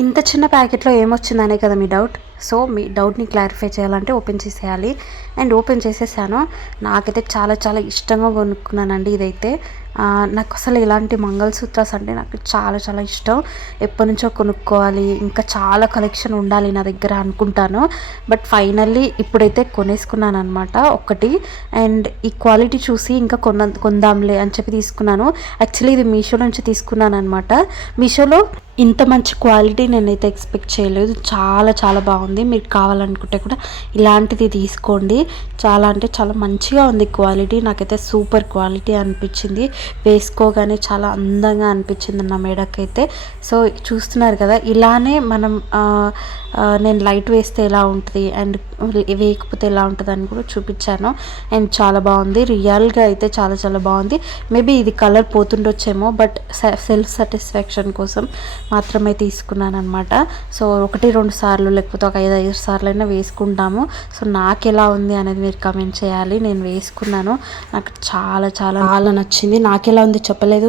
ఇంత చిన్న ప్యాకెట్‌లో ఏమొచ్చిందనే కదా మీ డౌట్. సో, మీ డౌట్‌ని క్లారిఫై చేయాలంటే ఓపెన్ చేసేయాలి. అండ్ ఓపెన్ చేసేసాను. నాకైతే చాలా చాలా ఇష్టంగా కొనుక్కున్నానండి ఇదైతే. నాకసలు ఇలాంటి మంగళసూత్రాస్ అంటే నాకు చాలా చాలా ఇష్టం. ఎప్పటినుంచో కొనుక్కోవాలి, ఇంకా చాలా కలెక్షన్ ఉండాలి నా దగ్గర అనుకుంటాను. బట్ ఫైనల్లీ ఇప్పుడైతే కొనేసుకున్నాననమాట ఒక్కటి. అండ్ ఈ క్వాలిటీ చూసి ఇంకా కొందాంలే అని చెప్పి తీసుకున్నాను. యాక్చువల్లీ ఇది మీషో నుంచి తీసుకున్నాననమాట. మీషోలో ఇంత మంచి క్వాలిటీ నేనైతే ఎక్స్పెక్ట్ చేయలేదు. చాలా చాలా బాగుంది. మీరు కావాలనుకుంటే కూడా ఇలాంటిది తీసుకోండి. చాలా అంటే చాలా మంచిగా ఉంది క్వాలిటీ. నాకైతే సూపర్ క్వాలిటీ అనిపించింది. వేసుకోగానే చాలా అందంగా అనిపించింది నా మెడకైతే. సో చూస్తున్నారు కదా, ఇలానే మనం నేను లైట్ వేస్తే ఎలా ఉంటుంది అండ్ వేయకపోతే ఎలా ఉంటుంది అని కూడా చూపించాను. అండ్ చాలా బాగుంది. రియల్గా అయితే చాలా చాలా బాగుంది. మేబీ ఇది కలర్ పోతుండొచ్చేమో, బట్ సెల్ఫ్ సాటిస్ఫాక్షన్ కోసం మాత్రమే తీసుకున్నాను అనమాట. సో 1-2 సార్లు లేకపోతే ఒక 5-5 సార్లు అయినా వేసుకుంటాము. సో నాకు ఎలా ఉంది అనేది మీరు కమెంట్ చేయాలి. నేను వేసుకున్నాను, నాకు చాలా చాలా చాలా నచ్చింది. నాకు ఎలా ఉంది చెప్పలేదు.